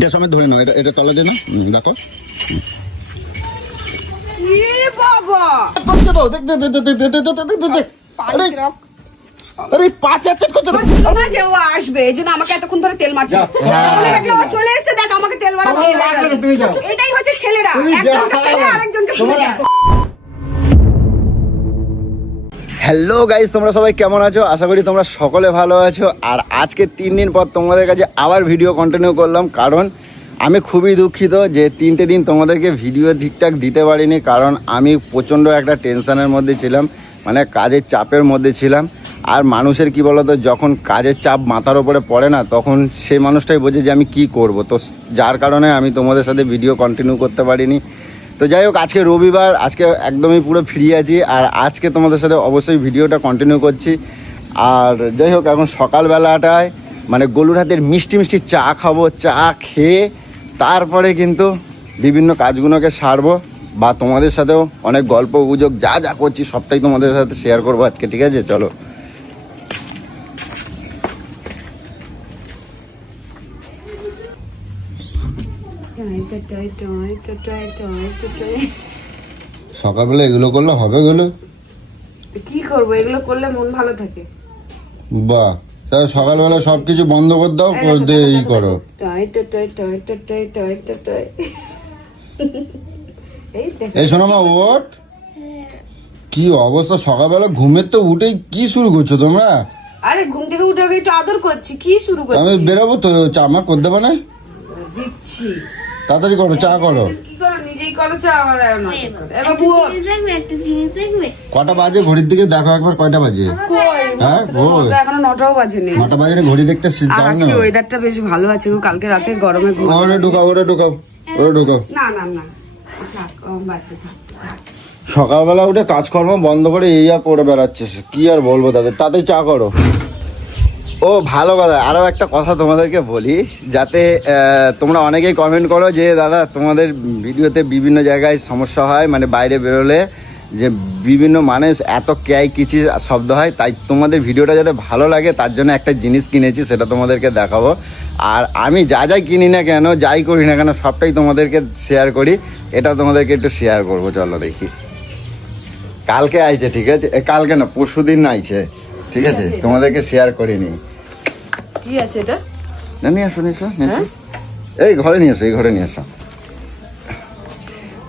এটা সমেত ধরে নাও, এটা তলা দিয়ে না, দেখো করছে তো, দেখ দেখ দেখ দেখ দেখ দেখ দেখ দেখ। আরে পা চাট করছে তো। না যে ও আসবে এই জন্য আমাকে এতক্ষণ ধরে তেল মারছে। ও চলে এসেছে, দেখ আমাকে তেল মারা বন্ধ হয়ে গেল। তুমি যাও। এটাই হচ্ছে ছেলেরা, একজনকে পেলে আরেকজনকে ভুলে যায়। হ্যালো গাইস, তোমরা সবাই কেমন আছো? আশা করি তোমরা সকলে ভালো আছো। আর আজকে 3 দিন পর তোমাদের কাছে আবার ভিডিও কন্টিনিউ করলাম, কারণ আমি খুবই দুঃখিত যে 3টে দিন তোমাদেরকে ভিডিও ঠিকঠাক দিতে পারিনি। কারণ আমি প্রচণ্ড একটা টেনশনের মধ্যে ছিলাম, মানে কাজের চাপের মধ্যে ছিলাম। আর মানুষের কি বলতো, যখন কাজের চাপ মাথার ওপরে পড়ে না, তখন সেই মানুষটাই বোঝে যে আমি কি করব। তো যার কারণে আমি তোমাদের সাথে ভিডিও কন্টিনিউ করতে পারিনি। তো যাই হোক, আজকে রবিবার, আজকে একদমই পুরো ফ্রি আছি। আর আজকে তোমাদের সাথে অবশ্যই ভিডিওটা কন্টিনিউ করছি। আর যাই হোক, এখন সকালবেলাটায় মানে গলুর হাতের মিষ্টি মিষ্টি চা খাবো। চা খেয়ে তারপরে কিন্তু বিভিন্ন কাজগুলোকে সারবো, বা তোমাদের সাথেও অনেক গল্প গুজব যা যা করছি সবটাই তোমাদের সাথে শেয়ার করবো আজকে। ঠিক আছে, চলো। সকালবেলা এগুলো করলে হবে? গেলো কি করবো, এগুলো করলে মন ভালো থাকে। বাহ, তাহলে সকালবেলা সবকিছু বন্ধ করে দাও, করে দিয়ে এই করো। এই শোনো মা, ওঠ। কি অবস্থা, সকালবেলা ঘুমের তো উঠেই কি শুরু করছো তোমরা? আরে ঘুম থেকে উঠে একটু আদর করছি। কি শুরু করছি? আমি বেরোবো তো, চা মা করে দেবো না? দিচ্ছি, তাড়াতাড়ি করো, চা করো। কি করো, নিজেই করো চা। আমার বাবু কটা বাজে ঘড়ির দিকে দেখো একবার, কয়টা বাজে? হ্যাঁ, ভোর এখনো 9টাও বাজেনি। 9টা বাজে, ঘড়ি দেখতে আর যাও না। আজকে ওয়েদারটা বেশ ভালো আছে গো। কালকে রাতে গরমে ঘুম। ওরে ঢুকাও, ওরে ঢুকাও, ওরে ঢুকাও। না না না, থাক, বাচ্চা থাক। সকালবেলা উঠে কাজকর্ম বন্ধ করে এই আর করে বেড়াচ্ছে, কি আর বলবো তাদের। তাতে চা করো। ও ভালো কথা, আরও একটা কথা তোমাদেরকে বলি, যাতে তোমরা অনেকেই কমেন্ট করো যে দাদা তোমাদের ভিডিওতে বিভিন্ন জায়গায় সমস্যা হয়, মানে বাইরে বেরোলে যে বিভিন্ন মানুষ এত ক্যাই কিচি শব্দ হয়। তাই তোমাদের ভিডিওটা যাতে ভালো লাগে তার জন্য একটা জিনিস কিনেছি, সেটা তোমাদেরকে দেখাবো। আর আমি যা যাই কিনি না কেন, যাই করি না কেন, সবটাই তোমাদেরকে শেয়ার করি। এটাও তোমাদেরকে একটু শেয়ার করবো, চলো দেখি। কালকে আইছে, ঠিক আছে, কালকে না পরশু দিন আইছে, ঠিক আছে, তোমাদেরকে শেয়ার করিনি। কি আছে এটা? না, নিয়ে আসো, নিয়ে আসো, নিয়ে আসো। এই ঘরে নিয়ে আসো, এই ঘরে নিয়ে আসো।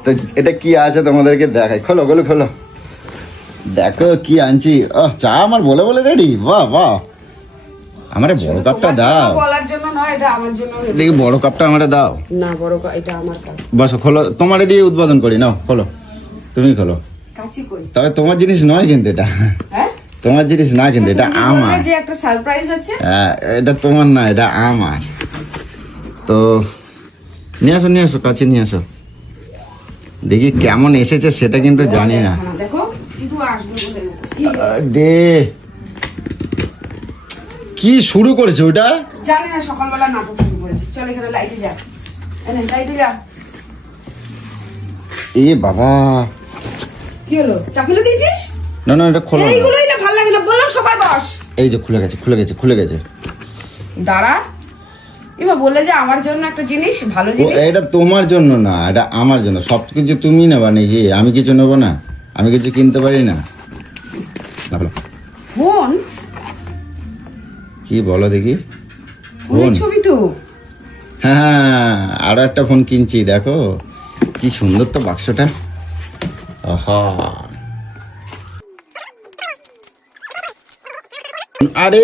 তো এটা কি আছে তোমাদেরকে দেখাই। খোলো, খোলো, খোলো, দেখো কি আনছি। চা আমার বলে বলে রেডি। বাহ বাহ, আমারে বড় কাপটা দাও। বলার জন্য নয়, এটা আমার জন্য। দেখি বড় কাপটা আমারে দাও না, বড় এটা আমার কাজ। বসো, খোলো, তোমারে দিয়ে উদ্বোধন করি। নাও খোলো, তুমি খোলো। কাচি কই? তবে তোমার জিনিস নয় কিন্তু এটা। হ্যাঁ, তোমার জিনিস না কিন্তু, এটা আমার। যে একটা সারপ্রাইজ আছে। হ্যাঁ, এটা তোমার না, এটা আমার। তো নিয়ে আসো, নিয়ে আসো, কাছে নিয়ে আসো। দেখি কেমন এসেছে সেটা কিন্তু জানি না। দেখো শুধু আসবে দে, কি শুরু করেছে ওটা? জানি না, সকালবেলা নাটক শুরু করেছে। চল এখানে লাইটে যা, এনে লাইটে যা। এ বাবা, কি হলো, চাপিয়ে দিয়েছিস? না না, এটা খোলো না। এইগুলোই না ভালো লাগে না, বললাম সবাই বস। এই যে খুলে গেছে, খুলে গেছে, খুলে গেছে। দাঁড়া, এবার বললে যে আমার জন্য একটা জিনিস, ভালো ও, জিনিস। এটা তোমার জন্য না, এটা আমার জন্য। সবকিছু তুমি নেবা নাকি? আমি কিছু নেবো না? আমি কিছু কিনতে পারি না? ফোন? কি বলো দেখি? ফোনের ছবি তো। হ্যাঁ, আরো একটা ফোন কিনছি, দেখো কি সুন্দর তো বাক্সটা। আহা, আরে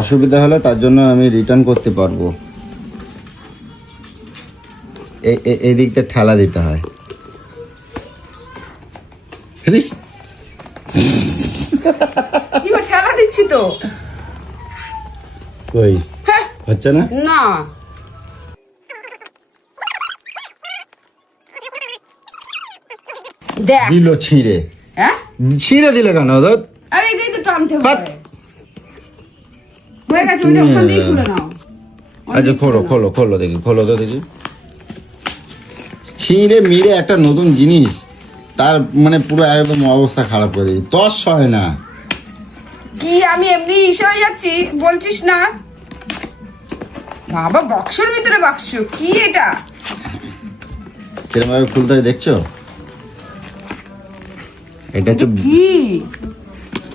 অসুবিধা হলে তার জন্য আমি রিটার্ন করতে পারবো। এই দিকটা ঠেলা দিতে হয়। এবার ঠেলা দিচ্ছি তো। কই হচ্ছে না? না, দেখ দিল ছিঁড়ে। হ্যাঁ, ছিঁড়ে দিলে কেন? আরে এটাই তো টানতে হবে। হয়ে গেছে, ওইটা ওখান দিয়ে খুলে নাও। আচ্ছা খোলো, খোলো, খোলো দেখি, খোলো তো দেখি। ছিঁড়ে মিড়ে একটা নতুন জিনিস, তার মানে পুরো একদম অবস্থা খারাপ করে দিই। তস হয় না কি, আমি এমনি ইসে হয়ে যাচ্ছি, বলছিস না? বাবা বক্সের ভিতরে বাক্স, কি এটা? কিরকম ভাবে খুলতে হয় দেখছো? এটা হচ্ছে কি?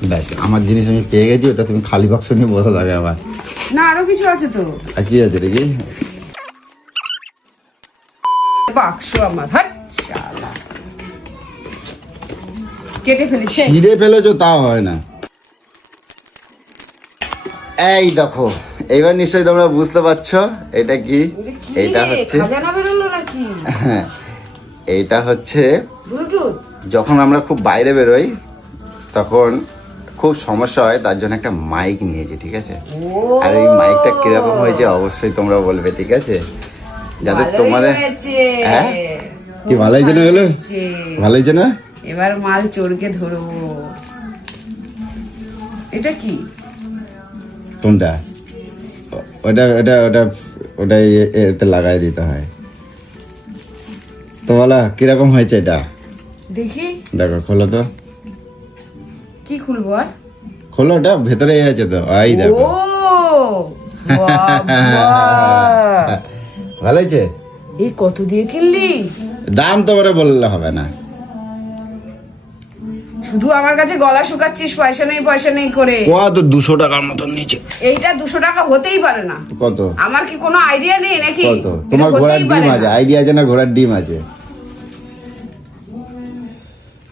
ব্যাস, আমার জিনিস আমি পেয়ে গেছি, ওটা তুমি খালি বাক্স নিয়ে বসে থাকবে আবার। না আরো কিছু আছে তো। আর কি আছে দেখি? বাক্স আমার, হাট শালা। কেটে ফেলি শেষ। ছিঁড়ে ফেলেছো তাও হয় না। এই দেখো, এইবার নিশ্চয়ই তোমরা বুঝতে পারছো এটা কি। এইটা হচ্ছে খাজানা বেরোলো নাকি? এইটা হচ্ছে ব্লুটুথ। যখন আমরা খুব বাইরে বেরোই তখন খুব সমস্যা হয়, তার জন্য একটা মাইক নিয়েছি, ঠিক আছে? আর এই মাইকটা কিরকম হয়েছে অবশ্যই তোমরা বলবে, ঠিক আছে? যাতে তোমাদের হ্যাঁ কি ভালো হয়েছে না? হলো ভালো হয়েছে না? এবার মাল চোরকে ধরবো। এটা কি? কোনটা? ওটা ওটা ওটা ওটা এতে লাগাই দিতে হয়। তো বলো কিরকম হয়েছে এটা? দেখি দেখো, খোলো তো। কি খুলবো আর? খোলো, ওটা ভেতরে আছে তো। এই দেখো, ও বাবা, ভালো হয়েছে? এই কত দিয়ে কিনলি? দাম তো বলে বললে হবে না। শুধু আমার কাছে গলা শুকাচ্ছিস পয়সা নেই করে। কত 200 টাকার মতন নিচে। এইটা 200 টাকা হতেই পারে না। কত? আমার কি কোনো আইডিয়া নেই নাকি? কত? তোমার ঘোড়ার ডিম আছে, আইডিয়া আছে না? ঘোড়ার ডিম আছে।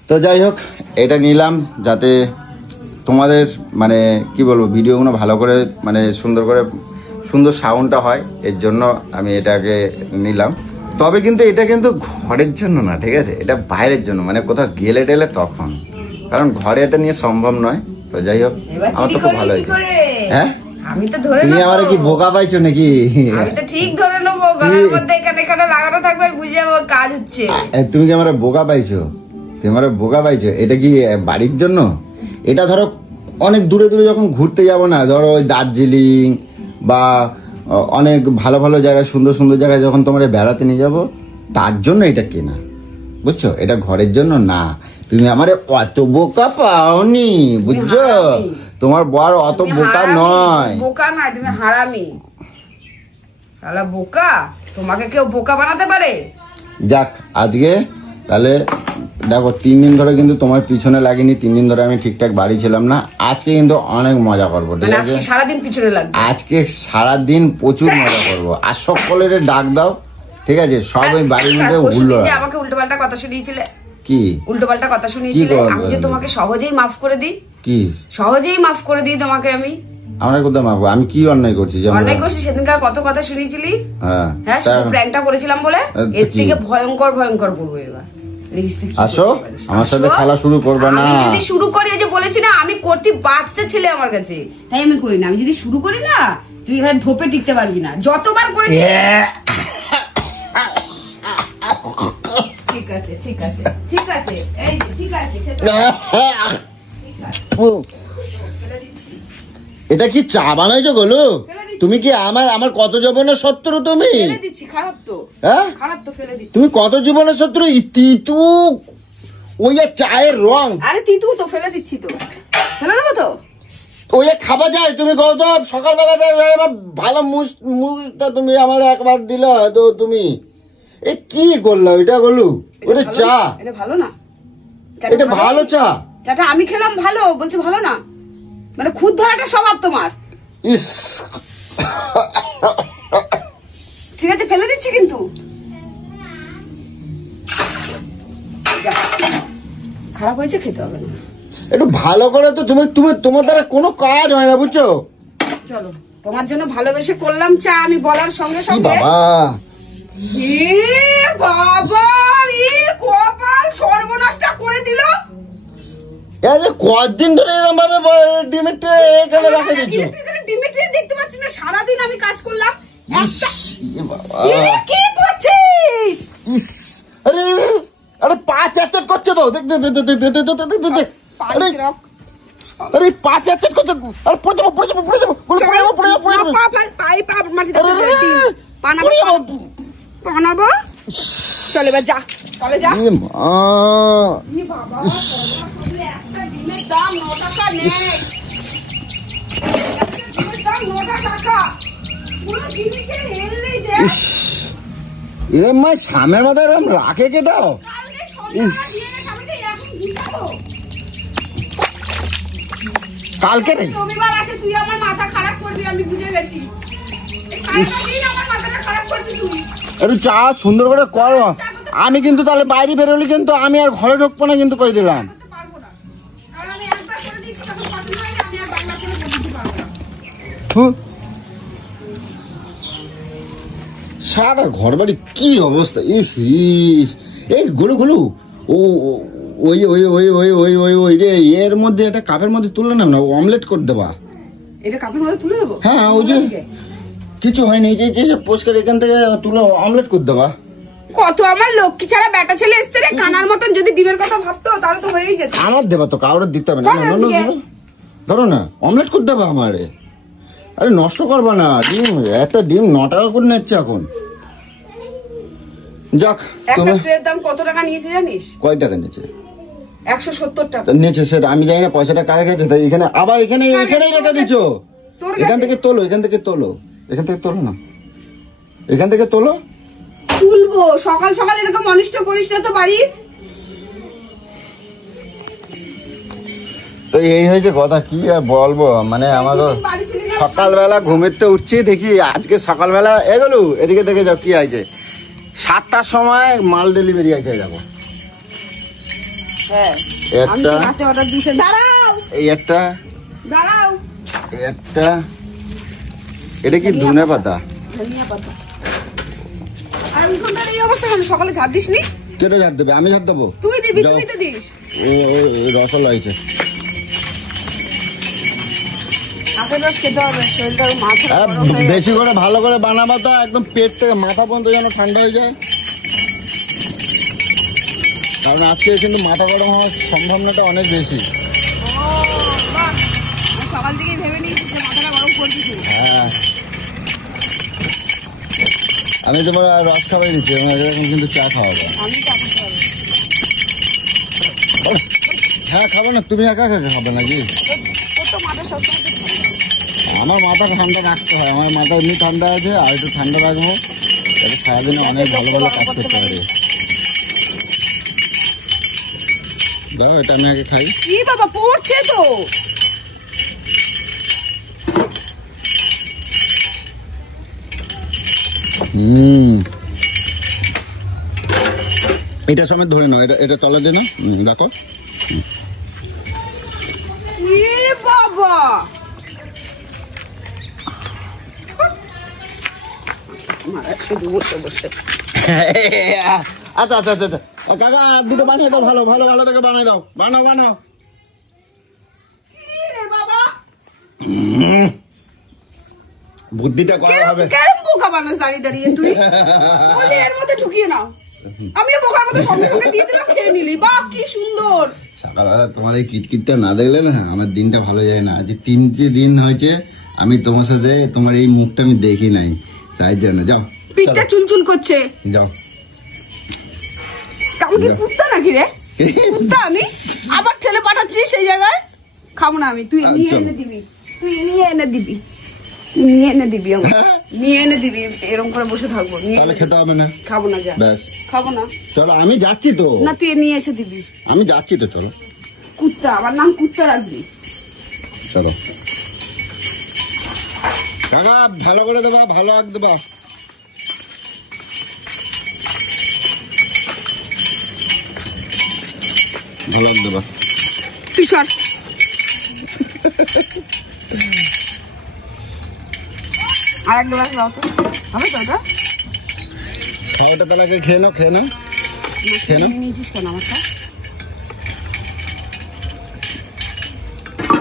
তো যাই হোক, এটা নিলাম যাতে তোমাদের মানে কি বলবো, ভিডিওগুলো ভালো করে মানে সুন্দর সাউন্ডটা হয়, এর জন্য আমি এটাকে নিলাম। তবে কিন্তু এটা কিন্তু ঘরের জন্য না, ঠিক আছে? এটা বাইরের জন্য, মানে কোথাও গেলে টেলে তখন, কারণ ঘরে এটা নিয়ে সম্ভব নয়। তো যাই হোক, আমার তো খুব ভালো হয়েছে। হ্যাঁ, আমি তো ধরে তুমি নেবো। আমার কি বোকা পাইছো নাকি? আমি তো ঠিক ধরে নেবো, গলার মধ্যে এখানে লাগানো থাকবে, বুঝে যাবো কাজ হচ্ছে। তুমি কি আমার বোকা পাইছো? তুমি আমার বোকা পাইছো? এটা কি বাড়ির জন্য? এটা ধরো অনেক দূরে দূরে যখন ঘুরতে যাব না, ধরো ওই দার্জিলিং বা অনেক ভালো ভালো জায়গায়, সুন্দর সুন্দর জায়গায় যখন তোমরা বেড়াতে নিয়ে যাবো, তার জন্য এটা কেনা, বুঝছো? এটা ঘরের জন্য না। তুমি আমার অত বোকা পাওনি, বুঝছো? তোমার বর অত বোকা নয়। বোকা নয়, তুমি হারামি। শালা বোকা, তোমাকে কেউ বোকা বানাতে পারে? যাক, আজকে তাহলে দেখো 3 দিন ধরে কিন্তু তোমার পিছনে লাগিনি, 3 দিন ধরে আমি ঠিকঠাক বাড়ি ছিলাম না। আজকে কিন্তু অনেক মজা করবো, ঠিক মানে আছে? আজকে সারাদিন পিছনে লাগবে। আজকে সারাদিন প্রচুর মজা করবো। আর সকলের ডাক দাও, ঠিক আছে? সব ওই বাড়ির মধ্যে ঘুরলো। যে আমাকে উল্টোপাল্টা কথা শুনিয়েছিলে। কি উল্টোপাল্টা কথা শুনিয়েছিলে? আমি যে তোমাকে সহজেই মাফ করে দিই। কি সহজেই মাফ করে দিই তোমাকে আমি? আমরা কোথায় মাপবো? আমি কি অন্যায় করছি? অন্যায় করছি, সেদিনকার কত কথা শুনিয়েছিলি। হ্যাঁ, হ্যাঁ, শুধু প্র্যাঙ্কটা করেছিলাম বলে। এর কি? থেকে ভয়ঙ্কর করবো এবার। দেখিস তুই কি আসো, করতে পারিস। আমার সাথে আসো। খেলা শুরু করবে না। আমি যদি শুরু করি, এই যে বলেছি না, আমি করতে বাচ্চা ছেলে আমার কাছে, তাই আমি করি না। আমি যদি শুরু করি না, তুই এখানে ধোপে টিকতে পারবি না। যতবার করেছি। ঠিক আছে ঠিক আছে ঠিক আছে, এই যে, ঠিক আছে খেতে হবে। ফেলে দিচ্ছি। এটা কি চা বানাইছো গোলু? তুমি কি আমার কত জীবনের শত্রু তুমি? ফেলে দিচ্ছি, খারাপ তো। হ্যাঁ, খারাপ তো, ফেলে দিচ্ছি। তুমি কত জীবনের শত্রু? তিতু ওই যে চায়ের রং। আরে তিতু তো, ফেলে দিচ্ছি তো। ফেলে দেবো তো। ওই খাওয়া যায়? তুমি কত সকালবেলা ভালো মুসটা তুমি আমার একবার দিলে, তো তুমি এ কি করলো এটা গোলু? ওটা চা, এটা ভালো না। এটা ভালো চা। চাটা আমি খেলাম ভালো, বলছো ভালো না? মানে খুদ ধরাটা স্বভাব তোমার। ইস, ঠিক আছে, ফেলে দিচ্ছি কিন্তু। যা, খারাপ হয়েছে, খেতে হবে না। একটু ভালো করে তো তুমি তোমার দ্বারা কোনো কাজ হয় না, বুঝছো? চলো, তোমার জন্য ভালোবেসে করলাম চা, আমি বলার সঙ্গে কি সঙ্গে। বাবা, বাবা রে, কপাল সর্বনাশটা করে দিল। এই যে কদিন ধরে এরকম ভাবে ডিমের ট্রে এখানে রেখে দিচ্ছ? তুই এখানে ডিমের ট্রে দেখতে পাচ্ছিস না? সারাদিন আমি কাজ করলাম। ইস, এ বাবা, কি করছিস? ইস, আরে আরে পা চ্যাট করছে তো, দেখ দেখ দেখ দেখ দেখ দেখ দেখ দেখ দেখ। আরে আরে পা চ্যাট করছে। আরে পড়ে যাবো পড়ে যাবো পড়ে যাবো পড়ে যাবো পড়ে যাবো পড়ে যাবো। পাই মাটিতে আরে, পানাবো পড়ে যাবো। পানাবো। চল এবার যা, চলে যা। এ মা, ই বাবা, একটা ডিমের দাম 9 টাকা নেই। একটা ডিমের দাম 9 টাকা। পুরো জিনিসের হেললেই দেখ। ইস, এরম মাছ সামনের মাথায় এরম রাখে কেটাও। কালকে সন্ধ্যাবেলা দিয়ে গেছে, আমি তো এখন গুছাবো। কালকে নেই রবিবার আছে, তুই আমার মাথা খারাপ করবি, আমি বুঝে গেছি। এই সারাটা দিন আমার মাথাটা খারাপ করবি তুই। একটু চা সুন্দর করে করো। আমি কিন্তু তাহলে বাইরে বেরোলে কিন্তু আমি আর ঘরে ঢুকবো না, কিন্তু কই দিলাম। করতে পারবো না, কারণ আমি একবার করে দিয়েছি, যখন পছন্দ হয়নি আমি আর বারবার করে দিতে পারবো না। হু। সারা ঘর বাড়ি কি অবস্থা! ইস ইস, এই গুলু গুলু, ও ও- ওই ওই ওই ওই ওই ওই ওই রে, এর মধ্যে একটা কাপের মধ্যে তুলে নাও না, অমলেট করে দেবা। এটা কাপের মধ্যে তুলে দেবো? হ্যাঁ, ওই যে কিছু হয়নি, এই যে যে পোস্টার এখান থেকে তুলে অমলেট করে দেবা। কত আমার লক্ষ্মী ছাড়া বেটা ছেলে এসছে রে, কানার মতন যদি ডিমের কথা ভাবতো তাহলে তো হয়েই যেত। আমার দেবা তো, কাউরে দিতে হবে না। ধরো না, না, না, এদিকে। ধরো। ধরো না, অমলেট করে দেবা আমারে। আরে নষ্ট করবা না ডিম, একটা ডিম 9 টাকা করে নিচ্ছে এখন। যাক, একটা তুমি ট্রের দাম কত টাকা নিয়েছে জানিস? কয় টাকা নিচ্ছে? 170 টাকা। তা নিয়েছে সেটা আমি জানি না, পয়সাটা কার কাছে। তাই এখানে আবার এখানেই রেখে দিচ্ছ। তোর এখান কাছে থেকে তোলো, এখান থেকে তোলো, এখান থেকে তোলো না, এখান থেকে তোলো। তুলবো, সকাল সকাল এরকম অনিষ্ট করিস না তো বাড়ির। তো এই হয়েছে কথা, কি আর বলবো, মানে আমার তো বাড়ি ছিলি না? সকালবেলা ঘুমেতে উঠছি, দেখি আজকে সকালবেলা এগুলো এদিকে দেখে যাও কি আছে। 7টার সময় মাল ডেলিভারি আছে, যাবো হ্যাঁ, আমি একটা, তো রাতে অর্ডার দিয়েছি। দাঁড়াও এই একটা, দাঁড়াও, এই একটা, এটা কি ধনে পাতা? ধনিয়া পাতা। আর উঠোনটার এই অবস্থা কেন? সকালে ঝাড় দিসনি? কেটে ঝাড় দেবে? আমি ঝাড় দেবো? তুই দিবি, যাও। তুই তো দিস। ও রসল হয়েছে। আখের রস খেতে হবে, শরীরটা মাথা হ্যাঁ, গরম হয়ে বেশি গেছে। করে ভালো করে বানাবা তো, একদম পেট থেকে মাথা পর্যন্ত যেন ঠান্ডা হয়ে যায়। কারণ আজকে কিন্তু মাথা গরম হওয়ার সম্ভাবনাটা অনেক বেশি। ও বাহ, আমি সকাল থেকেই ভেবে নিয়েছি যে মাথাটা গরম করবি তুই। হ্যাঁ, আমি তোমার আর রস খাওয়াই দিচ্ছি, আমার এরকম কিন্তু চা খাওয়াবো। আমি তো এখন খাবো। হ্যাঁ, খাবো না, তুমি একা একা খাবে নাকি? তোর তো মাথা সবসময় তো ঠান্ডা। আমার মাথা ঠান্ডা রাখতে হয়, আমার মাথা এমনি ঠান্ডা আছে, আর একটু ঠান্ডা রাখবো, তাহলে সারাদিনে অনেক ভালো ভালো কাজ করতে পারি। দাও, এটা আমি আগে খাই। কি বাবা, পড়ছে তো। এটা সময় ধরে নাও, এটা এটা তলার জন্য দেখো। এ বাবা, আমার শুধু বসে বসে। আচ্ছা আচ্ছা আচ্ছা আচ্ছা, কাকা আর দুটো বানিয়ে দাও, ভালো ভালো ভালো থেকে বানিয়ে দাও, বানাও বানাও। কি রে বাবা, বুদ্ধিটা করা হবে। কেরম বোকা বানাস দাঁড়িয়ে দাঁড়িয়ে তুই? বলি এর মধ্যে ঢুকিয়ে নাও। আমিও বোকার মতো সঙ্গে সঙ্গে দিয়ে দিলাম, খেয়ে নিলি। বাহ, কি সুন্দর। সকালবেলা তোমার এই কিটকিটটা না দেখলে না আমার দিনটা ভালো যায় না। আজ 3টে দিন হয়েছে আমি তোমার সাথে, তোমার এই মুখটা আমি দেখি নাই, তাই জন্য। যাও পিঠটা চুলচুল করছে। যাও। কেমন কি কুত্তা নাকি রে? কুত্তা আমি? আবার ঠেলে পাঠাচ্ছিস সেই জায়গায়? খাবো না আমি, তুই নিয়ে চল। এনে দিবি, তুই নিয়ে এনে দিবি, নিয়ে এনে দিবি আমার, নিয়ে এনে দিবি। এরকম করে বসে থাকবো, নিয়ে তাহলে এনে খেতে হবে না, দিবি। খাবো না, যা। ব্যাস। খাবো না। চলো আমি যাচ্ছি তো, না, তুই নিয়ে এসে দিবি। আমি যাচ্ছি তো, চলো কুত্তা, আমার নাম কুত্তা রাখবি। চলো। কাকা ভালো করে দেবা, ভালো আগ দেবা। ভালো আগ দেবা। তুই সর। আর এক গ্লাস দাও তো, হবে তো এটা? খাওয়াটা তাহলে আগে খেয়ে নাও, খেয়ে নাও। কেন? নিয়ে নিয়েছিস কেন আমারটা?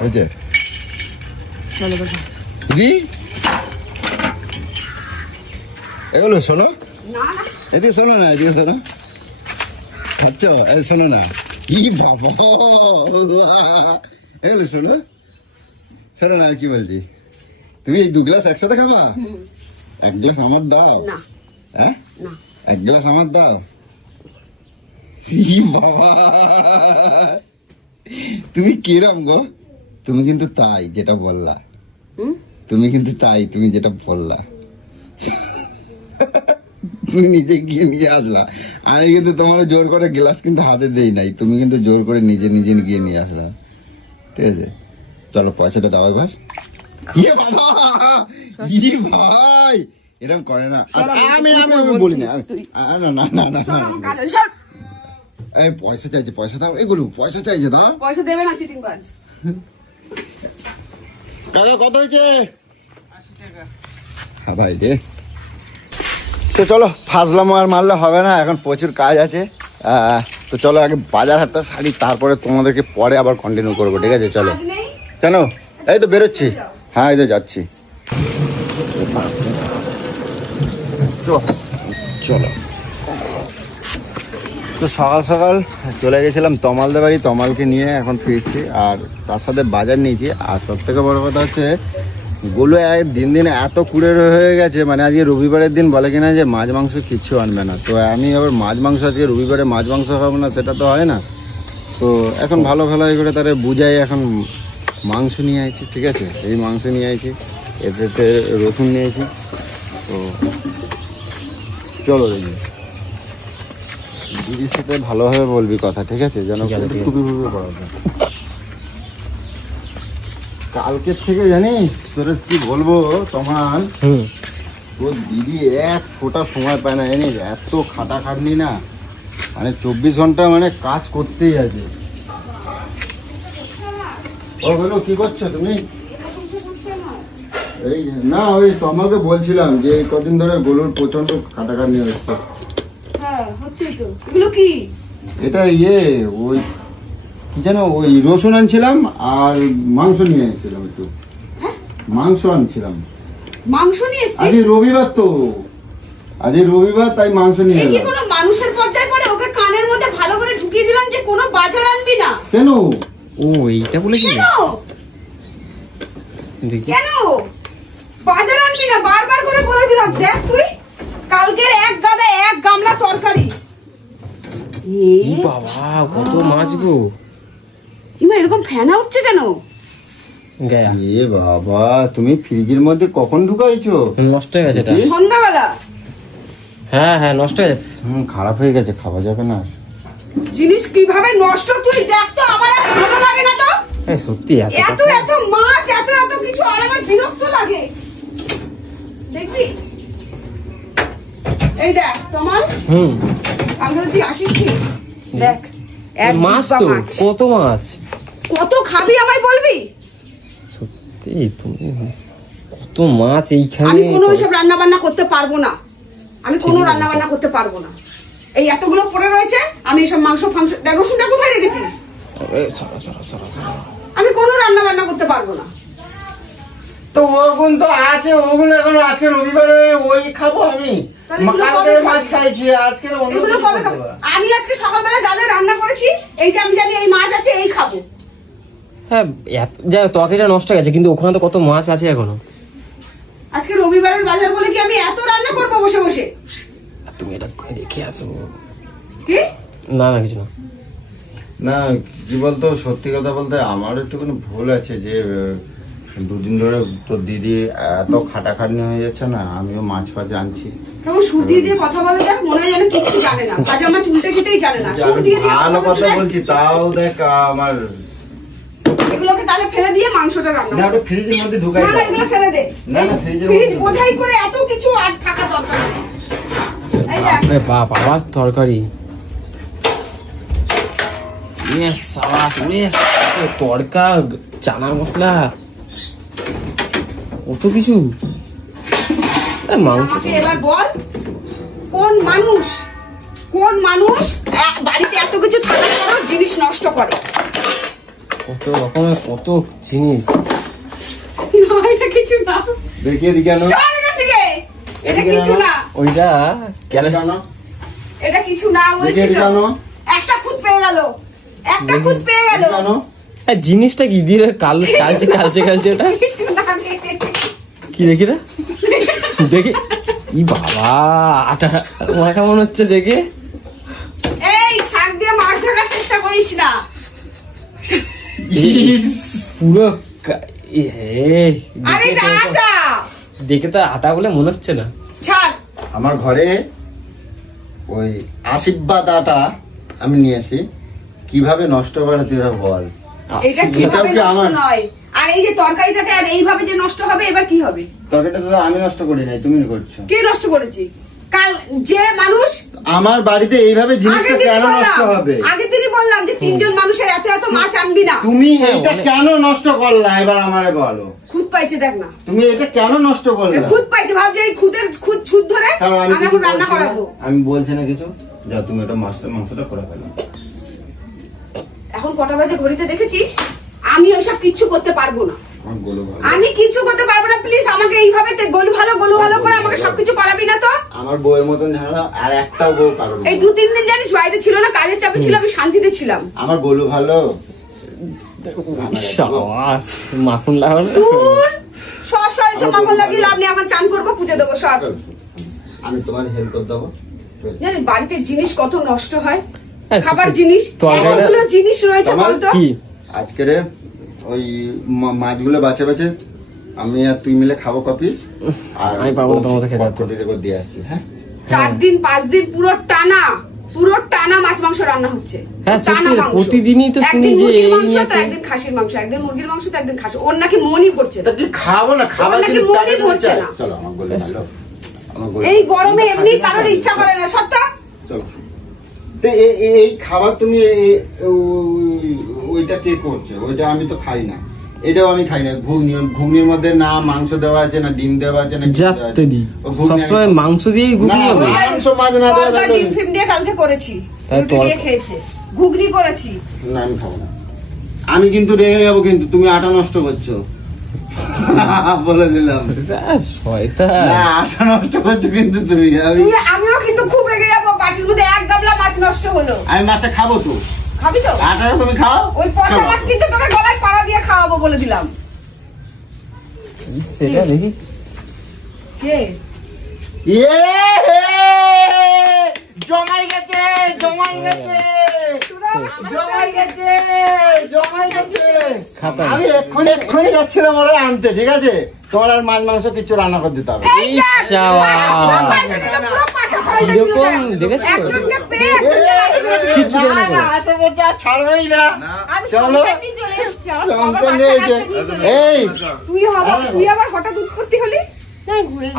ওই যে চলো বাবা। কি এগুলো শোনো, না না, এদিকে শোনো না, এদিকে শোনো, খাচ্ছ, এই শোনো না। কি বাবা, এগুলো শোনো, শোনো না, কি বলছি, তুমি এই 2 গ্লাস একসাথে খাবা? 1 গ্লাস আমার দাও। না হ্যাঁ, না। 1 গ্লাস আমার দাও। কি বাবা, তুমি কিরম গো? তুমি কিন্তু তাই যেটা বললা, হুম? তুমি কিন্তু তাই, তুমি যেটা বললা। তুমি নিজে গিয়ে নিয়ে আসলা, আমি কিন্তু তোমার জোর করে গ্লাস কিন্তু হাতে দেই নাই, তুমি কিন্তু জোর করে নিজে নিজে গিয়ে নিয়ে আসলা, ঠিক আছে? চলো পয়সাটা দাও এবার। ইয়ে বাবা, ই ভাই এরকম করে না। আমি বলি না, না না না না না, এই পয়সা চাইছে, পয়সা দাও, এগুলো পয়সা চাইছে, দাও পয়সা দেবে না, চিটিং বাজ। কাকা কত হয়েছে? 80 টাকা। হ্যাঁ ভাই রে, তো চলো ফাজলামো আর মারলে হবে না, এখন প্রচুর কাজ আছে। তো চলো আগে বাজার হাটটা সারি, তারপরে তোমাদেরকে পরে আবার কন্টিনিউ করবো, ঠিক আছে? চলো। কাজ নেই? কেন? এই তো বেরোচ্ছি। হ্যাঁ এই তো যাচ্ছি। চলো। তো সকাল সকাল চলে গেছিলাম তমালদের বাড়ি, তমালকে নিয়ে এখন ফিরছি, আর তার সাথে বাজার নিয়েছি। আর সব থেকে বড় কথা হচ্ছে গুলো দিন দিন এত কুড়ে হয়ে গেছে, মানে আজকে রবিবারের দিন বলে কিনা যে মাছ মাংস কিচ্ছু আনবে না। তো আমি আবার মাছ মাংস, আজকে রবিবারে মাছ মাংস খাবো না সেটা তো হয় না। তো এখন ভালো ভালো করে তারা বুঝাই, এখন মাংস নিয়ে আইছি, ঠিক আছে? এই মাংস নিয়ে আইছি, এতে রসুন নিয়েছি। তো চলো দেখি, দিদির সাথে ভালোভাবে বলবি কথা, ঠিক আছে? যেন খুবই বড়। কালকের থেকে জানিস তোর কি বলবো তোমার, তোর দিদি এক ফোঁটা সময় পায় না জানিস, এত খাটাখাটনি না, মানে 24 ঘন্টা মানে কাজ করতেই আছে। ও বলো কি করছো তুমি? এই না, ওই তোমাকে বলছিলাম যে এই কদিন ধরে গরুর প্রচন্ড খাটাখাটনি হচ্ছে। হ্যাঁ হচ্ছেই তো। এগুলো কি? এটা ইয়ে ওই কি যেন, ওই রসুন আনছিলাম আর মাংস নিয়ে এসেছিলাম একটু। মাংস আনছিলাম। মাংস নিয়ে এসেছিস? আজ রবিবার তো, আজ রবিবার তাই মাংস নিয়ে এই কি এলাম। কোনো মানুষের পর্যায়ে পড়ে? ওকে কানের মধ্যে ভালো করে ঢুকিয়ে দিলাম যে কোনো বাজার আনবি না। কেন? ও এইটা বলেছিল। কেন? দেখি কেন বাজার আনবি না? বারবার করে বলে দিলাম। দেখ তুই কালকের এক গাদা এক গামলা তরকারি। ই বাবা, কত মাছ গো। কিমা এরকম ফেনা উঠছে কেন? গায়া এ বাবা, তুমি ফ্রিজের মধ্যে কখন ঢুকাইছো? নষ্ট হয়ে গেছে এটা। সন্ধ্যাবেলা। হ্যাঁ হ্যাঁ নষ্ট হয়ে গেছে। খারাপ হয়ে গেছে, খাওয়া যাবে না। জিনিস কিভাবে নষ্ট তুই দেখ তো, আমার আর ভালো লাগে না তো। এই সত্যি এত এত মাছ, এত এত কিছু, আর আমার বিরক্ত লাগে। দেখবি এই দেখ তোমার, কালকে তুই আসিস নি, দেখ এক মাছ ডিব্বা তো মাছ। কত মাছ। কত খাবি আমায় বলবি? সত্যি তুমি কত মাছ এইখানে। আমি কোনো ওইসব রান্না বান্না করতে পারবো না, আমি কোনো রান্না বান্না করতে পারবো না। এই এতগুলো পড়ে রয়েছে, আমি এসব মাংস ফাংস, দেখ রসুনটা কোথায় রেখেছিস? সরা সরা সরা সরা। আমি কোনো রান্না বান্না করতে পারবো না। তো ওগুন তো আছে, ওগুলো এখন আজকে রবিবারে ওই খাবো আমি। তাহলে এগুলো কালকে কবে মাছ খাবি? খাইছি, আজকে অন্য এগুলো কিছু কবে করতে খাবো? হবে। আমি আজকে সকালবেলা যা যা রান্না করেছি, এই যে আমি জানি এই মাছ আছে, এই খাবো। হ্যাঁ যা তরকারিটা নষ্ট হয়ে গেছে, কিন্তু ওখানে তো কত মাছ আছে এখনো। আজকে রবিবারের বাজার বলে কি আমি এত রান্না করবো বসে বসে? তুমি এটা দেখে আসো। কি? না না কিছু না। না কি বলতো, সত্যি কথা বলতে আমার একটুখানি ভুল আছে যে দুদিন ধরে তোর দিদি এত খাটাখাটনি হয়ে যাচ্ছে না, আমিও মাছ ফাছ আনছি। কেমন সুর দিয়ে দিয়ে কথা বলে, দেখ মনে হয় যেন কিচ্ছু জানে না, পাজামা চুলটে কেটেই জানে না, সুর দিয়ে দিয়ে ভালো কথা কথা বলছে। বলছি, তাও দেখ আমার। এগুলোকে তাহলে ফেলে দিয়ে মাংসটা রান্না না করো। ওটা ফ্রিজের মধ্যে ঢুকাই না না, দাও। এগুলো ফেলে দে। না, না, ফ্রিজের ফ্রিজ মধ্যে। বোঝাই করে এত কিছু আর থাকা দরকার নেই। এই দেখ আরে বাপ, আবার তরকারি। ইয়েস সাবাস, ইয়েস তড়কা, চানা মশলা, কত কিছু। মাংস আমাকে এবার বল, কোন মানুষ বাড়িতে এত কিছু থাকার পরেও জিনিস নষ্ট করে? কত রকমের কত জিনিস। না, এটা কিছু না। দেখিয়ে দি কেন? সর এখান থেকে। এটা কিছু না, ওইটা কেন? এটা কিছু না বলছি দেখিয়ে দি তো। কেন? একটা খুদ পেয়ে গেল, একটা খুদ পেয়ে গেল। কেন? জিনিসটা কি দিয়ে কালচে কালচে কালচে ওটা কিছু না রে। কি দেখি না দেখি। ই বাবা, আটা মাখা মনে হচ্ছে দেখে। এই শাক দিয়ে মাছ ঢাকার চেষ্টা করিস না। পুরো আরে এটা আটা। দেখে তো আটা বলে মনে হচ্ছে না। আমার ঘরে ওই আশীর্বাদ আটা আমি নিয়ে আসি, কিভাবে নষ্ট করে তুই ওরা বল। এটা কিভাবে এটাও কি নষ্ট আমার? নয়, আর এই যে তরকারিটাতে আর এইভাবে যে নষ্ট হবে, এবার কি হবে? তরকারিটা তো আমি নষ্ট করি নাই, তুমি করছো। কে নষ্ট করেছি? কাল যে মানুষ আমার বাড়িতে এইভাবে জিনিসটা কেন নষ্ট হবে? আগের দিনই বললাম যে 3 জন মানুষের এত এত মাছ আনবি না। তুমি এটা কেন নষ্ট করলা এবার আমারে বলো। খুদ পাইছে দেখ না, তুমি এটা কেন নষ্ট করলা? খুদ পাইছে, ভাবছে এই খুদ ছুদ ধরে কারণ আমি কিছু এখন রান্না বলছি না। করাবো। আমি বলছি না কিছু, যা তুমি এটা মাংসটা করে ফেলো। এখন কটা বাজে ঘড়িতে দেখেছিস? আমি ওইসব কিচ্ছু করতে পারবো না, আমার গোলু ভালো। আমি কিচ্ছু করতে পারবো না। প্লিজ আমাকে এইভাবে গোলু ভালো করে আমাকে সবকিছু করাবি না তো। আমার বউয়ের মতন ঝামেলা আর একটাও বউ কারণ এই 2-3 দিন জানিস বাড়িতে ছিল না, কাজের চাপে ছিল, আমি শান্তিতে ছিলাম। আমার গোলু ভালো। সাবাস, মাখন লাগানো। দূর সর এসব মাখন লাগিয়ে লাভ নেই, এখন চান করবো, পুজো দেবো, সর। আমি তোমার হেল্প করে দেবো। জানিস বাড়িতে জিনিস কত নষ্ট হয়, হ্যাঁ, খাবার সত্যি। জিনিস, তরকারিটা- এতগুলো জিনিস রয়েছে তোমার বলতো। কি আজকের ওই মাছগুলো বাছে বাছে আমি আর তুই মিলে খাবো কপিস, আর আমি পাবো না তোমার মতো খেতে। কটকটি করে দিয়ে আসছি। হ্যাঁ 4 দিন 5 দিন পুরো টানা মাছ মাংস রান্না হচ্ছে। হ্যাঁ, সত্যি, টানা মাংস। প্রতিদিনই তো শুনি একদিন যে মুরগির এই মাংস নিয়ে তো আসে। একদিন খাসির মাংস, একদিন মুরগির মাংস তো একদিন খাসি। ওর নাকি মনই পড়ছে না। তা কি খাবো না, খাবার ওর নাকি জিনিস মনই কাটে পড়ছে চাই। না। চলো আমার গোলু ভালো। আমার গোলু এই ভালো। গরমে এমনি খাসি কারোর মাংস ইচ্ছা করে না, সত্য। চলো। তো এই খাবার তুমি ওইটা কে করছে? ওইটা আমি তো খাই না, এটাও আমি খাই না। ঘুগনির মধ্যে না মাংস দেওয়া আছে, না ডিম দেওয়া আছে, না কিছু দেওয়া আছে। যাত্তরি ও ঘুগনি আমি সবসময় খাই। মাংস দিয়েই না, ঘুগনি হবে। মাংস মাছ না দেওয়া তরকা থাকলে ডিম ফিম দিয়ে কালকে করেছি, তাই রুটি দিয়ে খেয়েছে, ঘুগনি করেছি। না আমি খাবো না। আমি কিন্তু রেগে যাবো, কিন্তু তুমি আটা নষ্ট করছো। বলে দিলাম। শয়তান। না, আটা নষ্ট করছো কিন্তু তুমি। আমিও কিন্তু খুব রেগে যাবো, বাটির মধ্যে 1 গামলা মাছ নষ্ট হলো। আমি মাছটা খাবো তো। খাবি তো? আটাটা তুমি খাও। ওই পচা চলো। মাছ কিন্তু তোকে গলায় পাড়া দিয়ে খাওয়াবো বলে দিলাম। সেটা দেখি। কে? ইয়ে! জমাই গেছে, জমাই গেছে, জমাই গেছে, জমাই গেছে। খাতা। আমি এক্ষুনি যাচ্ছিলাম ওরা আনতে, ঠিক আছে? তোমার আর মাছ মাংস কিছু রান্না করে দিতে হবে। এই দেখ, শাবাশ। পুরো পাল্টে দিল, পুরো পাশা পাল্টে দিল, কিরকম দেখ। দেখেছো? একজনকে পেয়ে একজনকে লাগিয়ে দিল। কিচ্ছু করে না তো। এত বলছে আর ছাড়বেই না। আমি চলো। সংসার নিয়ে চলে এসেছি, আমার বাবা সংসার বাচ্চা নিয়ে কাচ্চা যে- নিয়ে চলে এই এসেছি। তুই আবার হঠাৎ উৎপত্তি হলি?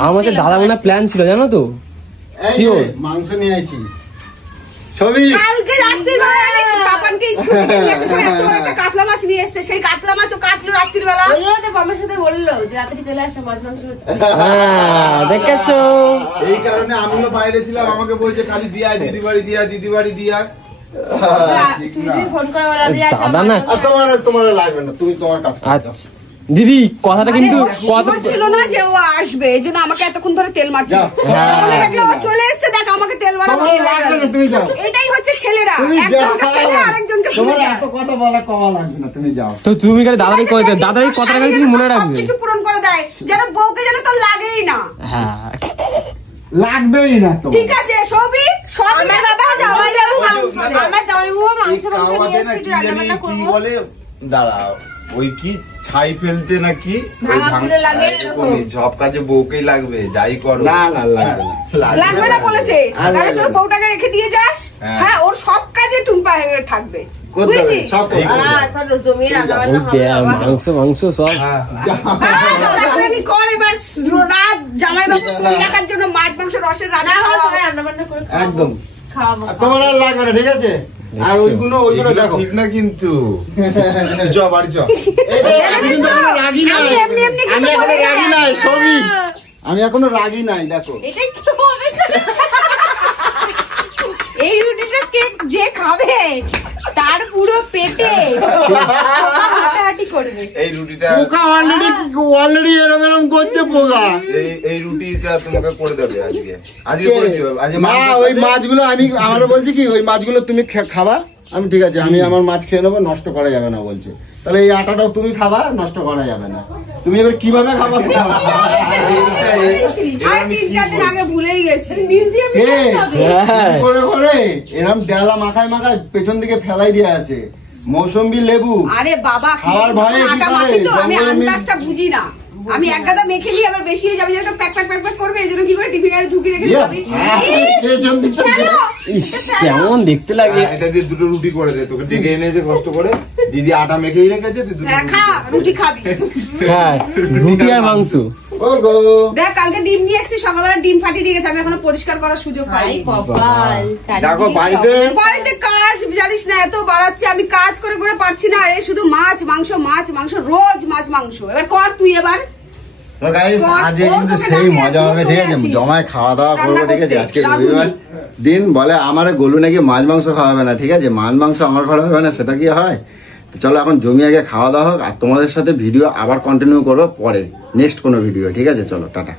আমার কাছে দাদা মনে প্ল্যান ছিল জানো তো। এই যে, Sure. মাংস নিয়ে আইছি। ছবি কালকে রাত্রিবেলা জানিস পাপানকে স্কুল থেকে নিয়ে আসার সময় এত বড় একটা কাতলা মাছ নিয়ে এসেছে, সেই কাতলা মাছও কাটলো রাত্রিবেলা। ওই জন্য তো বাবার সাথে বললো যে রাত্রি চলে আসো মাছ মাংস হচ্ছে। হ্যাঁ, দেখেছো। এই কারণে আমিও বাইরে ছিলাম, আমাকে বলছে খালি দিয়া দিদি বাড়ি দিয়া তুমি ফোন করে বলা যে আসো দাদা মাছ না। মাংস। আর তোমার লাগবে না, তুমি তোমার কাজ করো। আচ্ছা দিদি, কথাটা কিন্তু আরে, ও sure ছিল না যে ও আসবে, এই জন্য আমাকে এতক্ষণ ধরে তেল মারছিল। যাও। যখন দেখলো ও চলে এসেছে, দেখ আমাকে তেল মারা তোমার বন্ধ হয়ে লাগবে গেল। না, তুমি যাও। এটাই হচ্ছে ছেলেরা, তুমি একজনকে পেলে যাও। আরেকজনকে ভুলে তোমার যায়। এত কথা বলা কমা লাগবে না, তুমি যাও। তো তুমি খালি দাদারই কয়ে দাও, দাদারই কথাটা খালি তুমি মনে রাখবে। সবকিছু পূরণ করে দেয়, যেন বউকে যেন তোর লাগেই না। হ্যাঁ, লাগবেই না তো। ঠিক আছে সৌভিক, সবই আমার বাবা জামাইবাবু আমার জামাইবাবু মাংস মাংস নিয়ে কাওয়াতে না এসেছি কি রান্না জানি বান্না কি করবো। বলে, দাঁড়া ওই কি ছাই ফেলতে নাকি ওই ভাঙা পুরো লাগে এরকমই ঝপ কাজে বউকেই লাগবে, যাই করো না, না, লাগবে না। লাগবে না বলেছে, আর তাহলে লাগবে তোর না। বউটাকে রেখে দিয়ে যাস। হ্যাঁ। হ্যাঁ, ওর সব কাজে টুম্পা হয়ে থাকবে, করতে হবে, বুঝেছিস? সব করতে হবে। এখন জমিয়ে রান্না বান্না ওই হবে বাবা। মাংস সব। হ্যাঁ, চাকরানি কর এবার, রাত জামাইবাবু খুলে রাখার জন্য মাছ মাংস রসের রান্না না খাওয়া। তোমার রান্না বান্না করে খাওয়াবো। একদম। খাওয়াবো আর তোমার আর লাগবে না, ঠিক আছে? আর ওইগুলো এগুলো দেখো। ঠিক না কিন্তু চ বাড়ি চ। এই যে, আমি কিন্তু এখনো রাগি নাই। আমি এমনি এমনি কিন্তু আমি এখনো বলে রাগি নাই, সবই। আমি এখনো রাগি নাই, দেখো। এটা কি হবে? এই রুটিটা কে যে খাবে তার পুরো পেটে হাঁটাহাঁটি করবে। এই রুটিটা পোকা অলরেডি এরম করছে পোকা। এই রুটিটা তোমাকে করে দেবে আজকে করে দিও। আজকে না, ওই মাছগুলো আমি আমরা বলছি কি ওই মাছগুলো তুমি খাবা, আমি ঠিক আছে, আমি আমার মাছ খেয়ে নেবো, নষ্ট করা যাবে না বলছে। তাহলে এই আটাটাও তুমি খাবা, নষ্ট করা যাবে না। তুমি এবার কিভাবে খাবা? আর 3-4 দিন আগে ভুলেই গেছি। মিউজিয়ামে এ, যেতে হবে। হ্যাঁ। করে করে এরম ডালা মাখায় মাখায় পেছন দিকে ফেলাই দিয়ে আসে। মৌসম্বি লেবু আরে বাবা, খাওয়ার ভয়ে কি আটা করে? মাখি তো, আমি জঙ্গলে আন্দাজটা বুঝি না। আমি এক গাদা মেখে নিয়ে আবার বেশি হয়ে যাবে, যেটা প্যাক প্যাক প্যাক প্যাক করবে, এই জন্য কি করে টিফিনে ঢুকিয়ে রেখেছি আমি। ইস কেমন দেখতে লাগে। এটা দিয়ে দুটো রুটি করে দে, তোকে ডেকে এনেছে কষ্ট করে, দিদি আটা মেখেই রেখেছে, তুই দুটো হ্যাঁ, খা রুটি খাবি। হ্যাঁ রুটি আর মাংস। দেখ কালকে ডিম নিয়ে এসেছি, সকালবেলা ডিম ফাটিয়ে দিয়ে গেছে, আমি এখনো পরিষ্কার করার সুযোগ ভাই পাইনি। কপাল, দেখো বাড়িতে বাড়িতে কাজ জানিস না, এত বাড়াচ্ছে, আমি কাজ করে করে পারছি না। আরে শুধু মাছ মাংস মাছ মাংস, রোজ মাছ মাংস। এবার কর তুই এবার। তো গাইস আজ কিন্তু সেই মজা হবে, ঠিক আছে, জমায় খাওয়া দাওয়া করবো, ঠিক আছে। আজকে রবিবার দিন, বলে আমার গোলু নাকি মাছ মাংস খাওয়াবে না, ঠিক আছে, মাছ মাংস আমার ঘরে হবে না, সেটা কি হয়? তো চলো এখন জমি আগে খাওয়া দাওয়া হোক, আর তোমাদের সাথে ভিডিও আবার কন্টিনিউ করবো পরে, নেক্সট কোনো ভিডিও, ঠিক আছে, চলো টাটা।